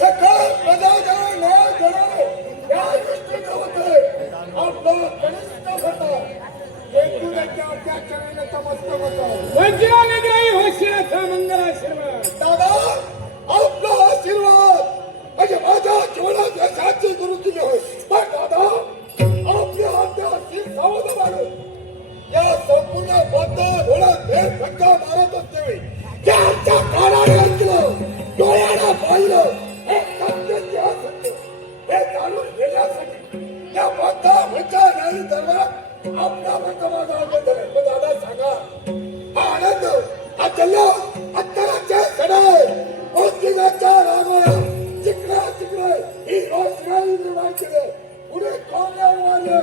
सकळ प्रजाजन न्याय देणारे या दृष्टीने होते आपला कनिष्ठ होता एकूणच्या अत्याचाराने तमस्तक होता वज्राने ग्राही होशिराचा मंगल आशीर्वाद दादा आपला आशीर्वाद म्हणजे माझ्या जीवनात यशाची गुरुकिल्ली होय पण दादा आपल्या हाताशी सावध माणूस या संपूर्ण बद्दल घोड्यात फेर फटका मारत असतेवेळी त्याच्या कानाने ऐकलं डोळ्याला पाहिलं हे सत्याचे असत्य हे जाणून घेण्यासाठी या बद्दा म्हणजे नाही दरम्यान आपला बद्दा आनंद आहे दादा सांगा हा आनंद हा जल्लो अत्तराचे सडे पौष्टिकाच्या रागोळ्या चिकले ही रोषणाई निर्माण केले पुढे कोंबड्या उभारले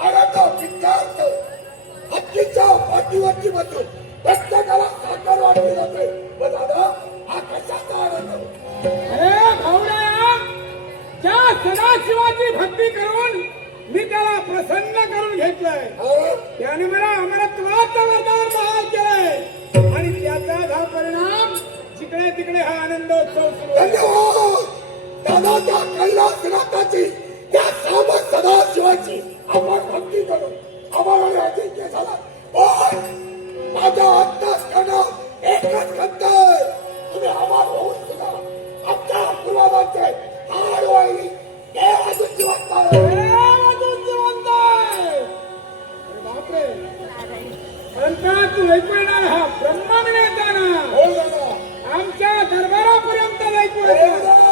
आनंद विचारत हत्तीच्या पाठीवरची बसून प्रत्येकाला साकार वाटली जाते व दादा हा कशाचा आनंद अरे भाऊराम ज्या सदाशिवाची भक्ती करून मी त्याला प्रसन्न करून घेतलंय त्याने मला अमरत्वाचा वरदान बहाल केलंय आणि त्याचा हा परिणाम जिकडे तिकडे हा आनंदोत्सव सुरू आहे. धन्यवाद दादा त्या कैलासनाथाची त्या सामत सदाशिवाची आपण भक्ती करू आम्हाला अजिंक्य झाला पण माझ्या अंतःकरणात एकच खंत आहे तुम्ही आम्हाला होऊन सुद्धा आमच्या पूर्वजांचे हाड वाहिली देव अजून जिवंत आहे अजून जिवंत आहे. अरे बापरे परंतु तू ऐकणार हा ब्रह्मांड येताना हो दादा आमच्या दरबारापर्यंत ऐकू हो येतो. दादा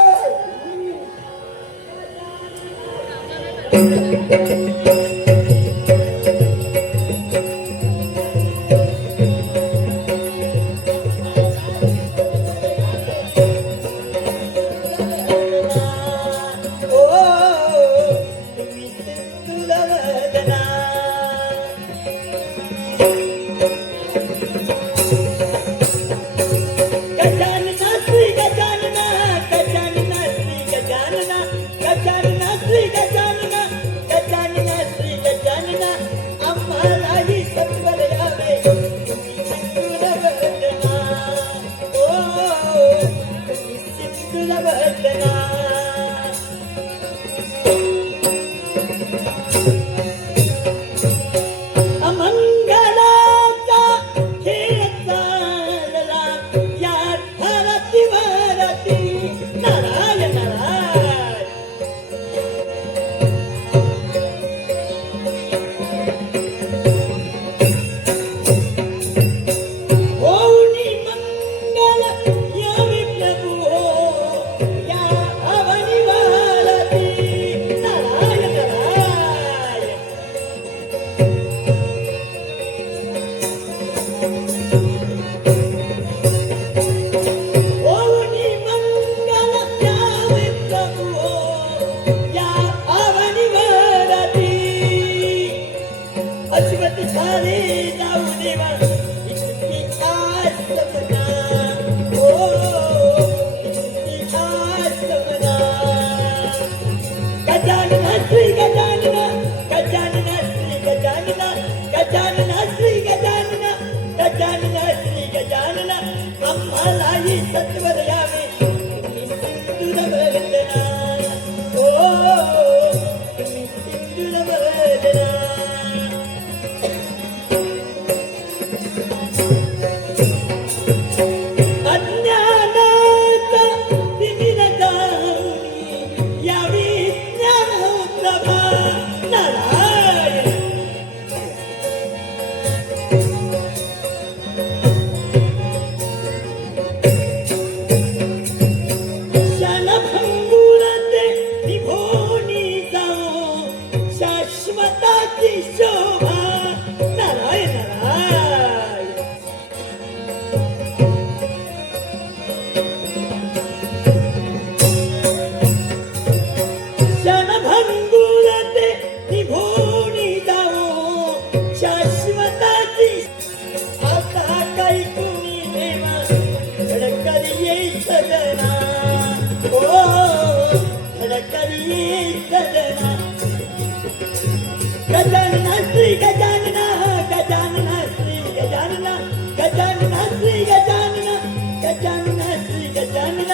गजानन श्री गजानन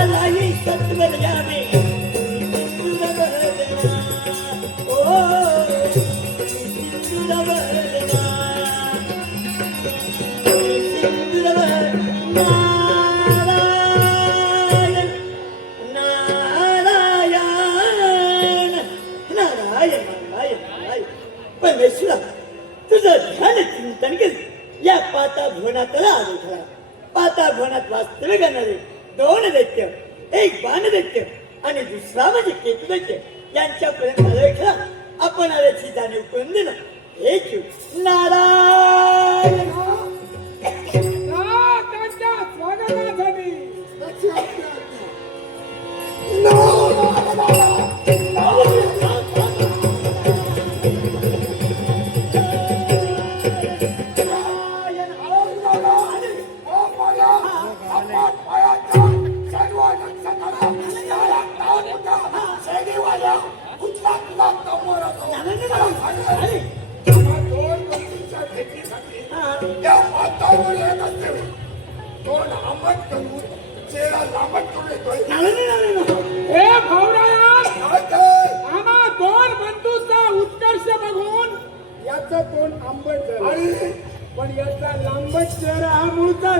आलाही सत्वर यावे सिंदूर वदना ओ सिंदूर वदना सिंदूर वदना परमेश्वरा तुझं ध्यान चिंतन केलं या पाता भुवनातला आलेखला पाता भुवनात वास्तव्य करणारे 2 दैत्य एक बाण दैत्य आणि दुसरा म्हणजे केतू दैत्य यांच्यापर्यंत आलेखला आपण आल्याची जाणीव करून दिलं हे शिव नारायण त्यांच्या स्वागतासाठी हे भाऊराया आम्हा 2 बंधूचा उत्कर्ष बघून याचं तोंड आंबट झालं पण याचा लांबट चेहरा हा मूळचा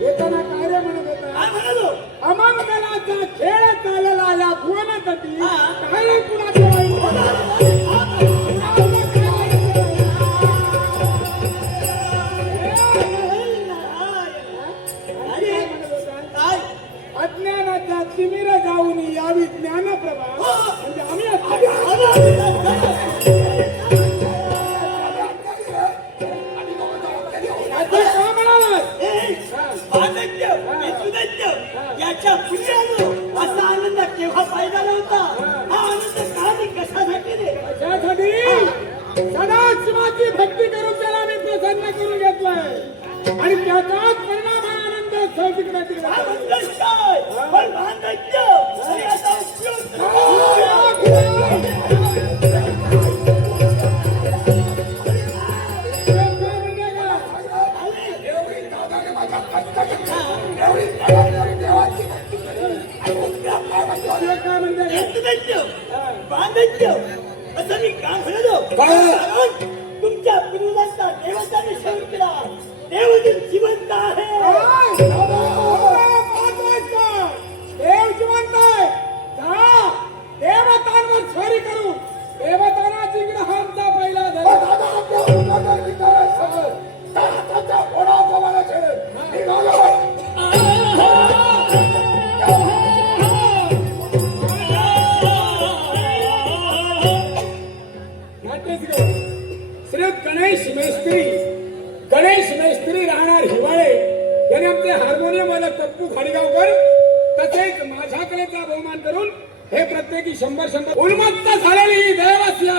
येताना काय रे म्हणत होता अमंगलाचा खेळ चालला या भुवनातटी काय रे कुणाचं अज्ञानाच्या तिमिर जाऊन यावी ज्ञानप्रभा म्हणजे आम्ही याच्या पुण्यानं असा आनंद केव्हा पाहिला नव्हता हा आनंद काही कशासाठी रे त्यासाठी सदा शिवाची भक्ती करून त्याला मी प्रसन्न करून घेतलाय आणि त्याचाच परिणाम हा आनंद सहजिकसाठी असं मी का म्हणलो तुमच्या पूर्वजांचा देवताने शोध केला देव जिवंत आहे देव जिवंत आहे देवतांवर स्वारी करू देवतांना जिंकण्याचा पहिला श्री गणेश मेस्त्री राहणार हिवाळे याने आमचे हार्मोनियम वाला पप्पू खाडीगावकर तसेच माझ्याकडेचा बहुमान करून हे प्रत्येकी 100 उन्मत्त झालेली ही देवासिया